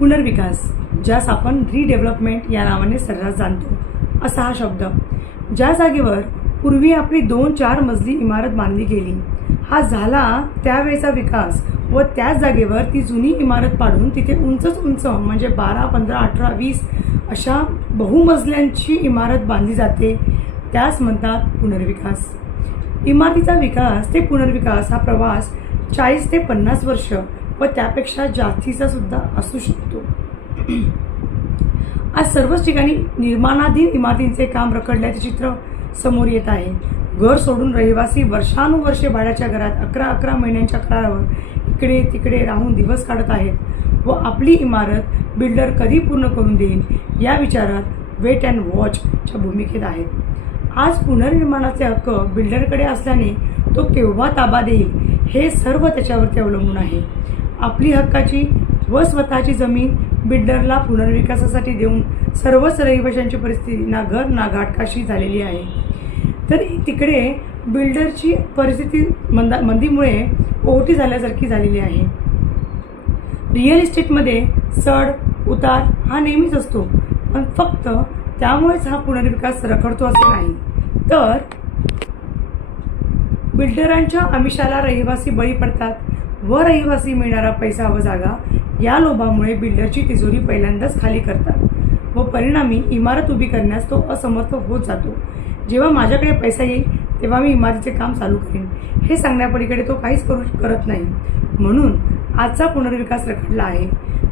पुनर्विकास, ज्यास आपण रिडेव्हलपमेंट या नावाने सर्रास जाणतो, असा हा शब्द. ज्या जागेवर पूर्वी आपली 2-4 मजली इमारत बांधली गेली, हा झाला त्यावेळेचा विकास. व त्याच जागेवर ती जुनी इमारत पाडून तिथे उंचच उंच म्हणजे 12, 15, 18, 20 अशा बहुमजल्यांची इमारत बांधली जाते. त्यास म्हणतात पुनर्विकास. इमारतीचा विकास ते पुनर्विकास हा प्रवास 40 ते 50 वर्ष व त्यापेक्षा जास्तीचा सुद्धा असू शकतो. आज सर्वच ठिकाणी निर्माणाधीन इमारतींचे काम रखडल्याचे चित्र समोर येत आहे. घर सोडून रहिवासी वर्षानुवर्षे भाड्याच्या घरात 11-11 महिन्यांच्या करारावर इकडे तिकडे राहून दिवस काढत आहेत व आपली इमारत बिल्डर कधी पूर्ण करून देईल या विचारात वेट अँड वॉचच्या भूमिकेत आहेत. आज पुनर्निर्माणाचे हक्क बिल्डरकडे असल्याने तो केव्हा ताबा देईल हे सर्व त्याच्यावरती अवलंबून आहे. आपली हक्काची व स्वतःची जमीन बिल्डरला पुनर्विकासासाठी देऊन सर्वच रहिवाशांची परिस्थिती ना घर ना घाटकाशी झालेली आहे. तर तिकडे बिल्डरची परिस्थिती मंदीमुळे ओहोटी झाल्यासारखी झालेली आहे. रिअल इस्टेटमध्ये चढ उतार हा नेहमीच असतो, पण फक्त त्यामुळेच हा पुनर्विकास रखडतो असे नाही, तर बिल्डरांच्या आमिषाला रहिवासी बळी पडतात व रहिवासी मिळणारा पैसा व जागा या लोभामुळे बिल्डरची तिजोरी पहिल्यांदाच खाली करतात व परिणामी इमारत उभी करण्यास तो असमर्थ होत जातो. जेव्हा माझ्याकडे पैसा येईल तेव्हा मी इमारतीचे काम चालू करेन हे सांगण्यापलीकडे तो काहीच करत नाही. म्हणून आजचा पुनर्विकास रखडला आहे.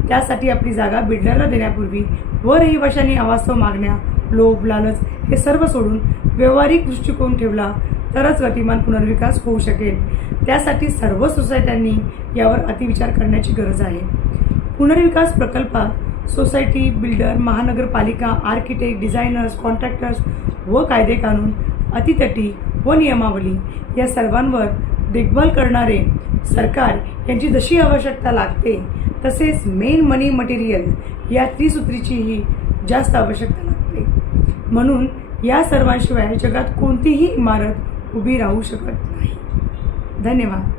त्यासाठी आपली जागा बिल्डरला देण्यापूर्वी व रहिवाशांनी अवास्तव मागण्या, लोभ, लालच हे सर्व सोडून व्यावहारिक दृष्टिकोन ठेवला तरच गतिमान पुनर्विकास होऊ शकेल. त्यासाठी सर्व सोसायट्यांनी यावर अतिविचार करण्याची गरज आहे. पुनर्विकास प्रकल्पात सोसायटी, बिल्डर, महानगरपालिका, आर्किटेक्ट, डिझायनर्स, कॉन्ट्रॅक्टर्स व कायदे कानून, अतितटी व नियमावली या सर्वांवर देखभाल करणारे सरकार यांची जशी आवश्यकता लागते तसेच मेन मनी मटेरियल या त्रिसूत्रीचीही जास्त आवश्यकता लागते. म्हणून या सर्वांशिवाय जगात कोणतीही इमारत उभी राहू शकत नाही. धन्यवाद.